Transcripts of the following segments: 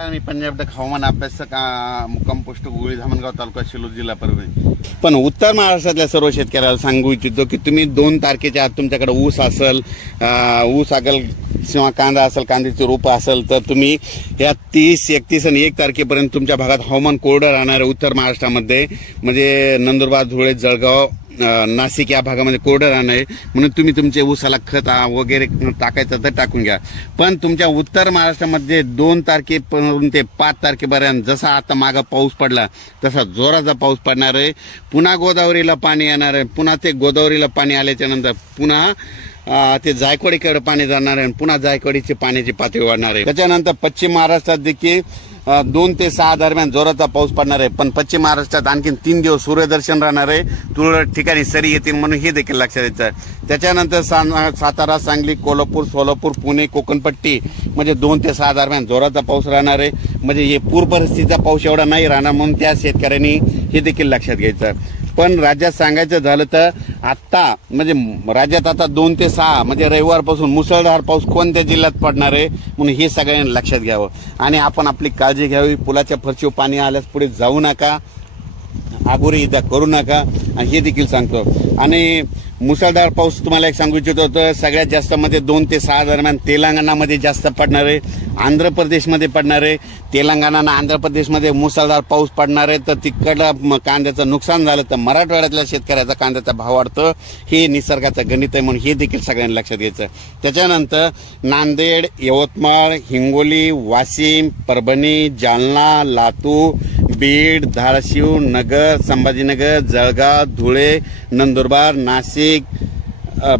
मी पंजाब तक हवामान अभ्यासक मुक्काम पोस्ट गुळी धामणगाव तालुका शिरूर जिल्हा परभणी। पण उत्तर महाराष्ट्रातल्या सर्व शेतकऱ्याला सांगू इच्छितो की तुम्ही 2 तारखेच्या आत तुमच्याकडे ऊस असेल किंवा कांदा असेल, कांद्याची रोपं असेल तर तुम्ही या 30, 31 आणि 1 तारखेपर्यंत तुमच्या भागात हवामान कोरडं राहणार आहे। उत्तर महाराष्ट्रामध्ये म्हणजे नंदुरबार, धुळे, जळगाव, नाशिक या भागामध्ये कोरडं राहणार आहे, म्हणून तुम्ही तुमचे ऊसाला खत वगैरे टाकायचं तर टाकून घ्या। पण तुमच्या उत्तर महाराष्ट्रामध्ये 2 तारखेपासून ते 5 तारखेपर्यंत जसा आता मागं पाऊस पडला तसा जोराचा पाऊस पडणार आहे। पुन्हा गोदावरीला पाणी येणार आहे, पुन्हा ते गोदावरीला पाणी आल्याच्या नंतर पुन्हा ते जायकवाडीकडे पाणी जाणार आहे, पुन्हा जायकवाडीची पाण्याची पातळी वाढणार आहे। त्याच्यानंतर पश्चिम महाराष्ट्रात देखील 2 ते 6 दरम्यान जोराचा पाऊस पडणार आहे। पण पश्चिम महाराष्ट्रात आणखी 3 दिवस सूर्यदर्शन राहणार आहे, तुरळक ठिकाणी सरी येतील म्हणून हे देखील लक्षात द्यायचं। त्याच्यानंतर सातारा, सांगली, कोल्हापूर, सोलापूर, पुणे, कोकणपट्टी म्हणजे 2 ते 6 दरम्यान जोराचा पाऊस राहणार आहे। म्हणजे हे पूर परिस्थितीचा पाऊस एवढा नाही राहणार म्हणून त्या शेतकऱ्यांनी हे देखील लक्षात घ्यायचं। पण राज्यात सांगायचं झालं तर आता म्हणजे राज्यात आता 2 ते 6 म्हणजे रविवारपासून मुसळधार पाऊस कोणत्या जिल्ह्यात पडणार आहे म्हणून हे सगळ्यांनी लक्षात घ्यावं आणि आपण आपली काळजी घ्यावी। पुलाच्या फरशीवर पाणी आल्यास पुढे जाऊ नका, आगोरी इजा करू नका हे देखील सांगतो। आणि मुसळधार पाऊस तुम्हाला एक सांगू इच्छितो तर सगळ्यात जास्त मध्ये 2 ते 6 दरम्यान तेलंगणामध्ये जास्त पडणार आहे, आंध्र प्रदेशमध्ये पडणार आहे। तेलंगणा आणि आंध्र प्रदेशमध्ये मुसळधार पाऊस पडणार आहे तर तिकडलं कांद्याचं नुकसान झालं तर मराठवाड्यातल्या शेतकऱ्याचा कांद्याचा भाव वाढतो, हे निसर्गाचं गणित आहे म्हणून हे देखील सगळ्यांनी लक्षात घ्यायचं। त्याच्यानंतर नांदेड, यवतमाळ, हिंगोली, वाशिम, परभणी, जालना, लातूर, बीड, धाराशिव, नगर, संभाजीनगर, जळगाव, धुळे, नंदुरबार, नाशिक,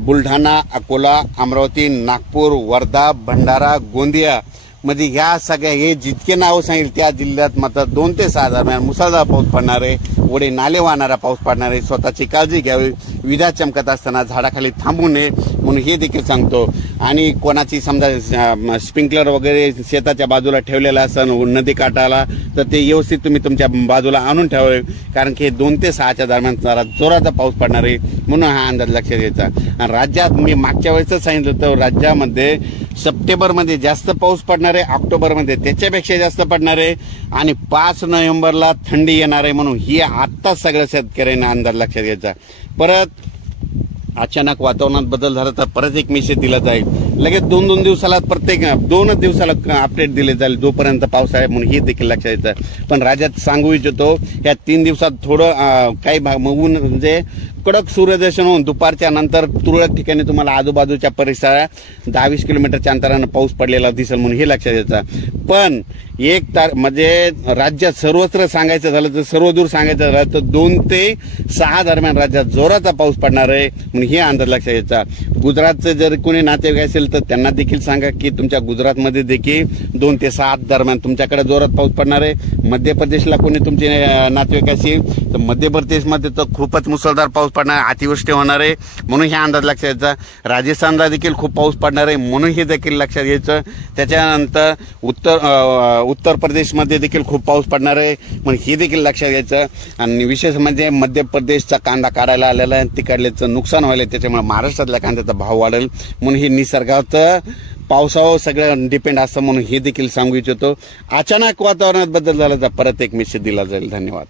बुलढाणा, अकोला, अमरावती, नागपूर, वर्धा, भंडारा, गोंदिया मध्ये ह्या सगळ्या हे जितके नाव सांगितले त्या जिल्ह्यात मात्र 2 ते 6 दरम्यान मुसळधार पाऊस पडणार आहे, ओढे नाले वाहणारा पाऊस पडणार आहे। स्वतःची काळजी घ्यावी, विजा चमकत असताना झाडाखाली थांबू नये म्हणून हे देखील सांगतो। आणि कोणाची समजा स्प्रिंकलर वगैरे शेताच्या बाजूला ठेवलेला असेल नदी काठाला तर ते व्यवस्थित तुम्ही तुमच्या बाजूला आणून ठेवावे, कारण की 2 ते 6च्या दरम्यान जरा जोराचा पाऊस पडणार आहे म्हणून हा अंदाज लक्षात घ्यायचा। आणि राज्यात मी मागच्या वेळेसच सांगितलं तर राज्यामध्ये सप्टेंबरमध्ये जास्त पाऊस पडणार आहे, ऑक्टोबरमध्ये त्याच्यापेक्षा जास्त पडणार आहे आणि 5 नोव्हेंबरला थंडी येणार आहे म्हणून ही आत्ताच सगळ्या शेतकऱ्यांना अंदाज लक्षात घ्यायचा। परत अचानक वातावरणात बदल झाला तर परत एक मेसेज दिला जाईल, लगेच 2-2 दिवसाला प्रत्येक 2 दिवसाला अपडेट दिले जाईल जोपर्यंत पाऊस आहे म्हणून हे देखील लक्षात येतं। पण राज्यात सांगू इच्छितो या 3 दिवसात थोडं काही भाग ऊन म्हणजे कडक सूर्यदर्शन होऊन दुपारच्या नंतर तुरळक ठिकाणी तुम्हाला आजूबाजूच्या परिसरात 10-20 किलोमीटरच्या अंतरानं पाऊस पडलेला दिसेल म्हणून हे लक्षात येतं। पण म्हणजे राज्यात सर्वत्र सांगायचं झालं तर सर्व दूर सांगायचं झालं तर 2 ते 6 दरम्यान राज्यात जोराचा पाऊस पडणार आहे म्हणून हे अंदाज लक्षात यायचा। गुजरातचे जर कोणी नातेवाईक असेल तर त्यांना देखील सांगा की तुमच्या गुजरातमध्ये देखील 2 ते 7 दरम्यान तुमच्याकडे जोरात पाऊस पडणार आहे। मध्य प्रदेशला कोणी तुमचे नातेवाईक असेल तर मध्य प्रदेशमध्ये तर खूपच मुसळधार पाऊस पडणार, अतिवृष्टी होणार आहे म्हणून हे अंदाज लक्षात यायचा। राजस्थानला देखील खूप पाऊस पडणार आहे म्हणून हे देखील लक्षात घ्यायचं। त्याच्यानंतर उत्तर प्रदेशमध्ये देखील खूप पाऊस पडणार आहे म्हणून हे देखील लक्षात घ्यायचं। आणि विशेष म्हणजे मध्य प्रदेशचा कांदा काढायला आलेला आहे, तिकडल्याचं नुकसान व्हायला त्याच्यामुळे महाराष्ट्रातल्या कांद्याचा भाव वाढेल म्हणून हे निसर्गाचं पावसावर सगळं डिपेंड असतं म्हणून हे देखील सांगू इच्छितो। अचानक वातावरणात बदल झाला तर परत एक मेसेज दिला जाईल। धन्यवाद।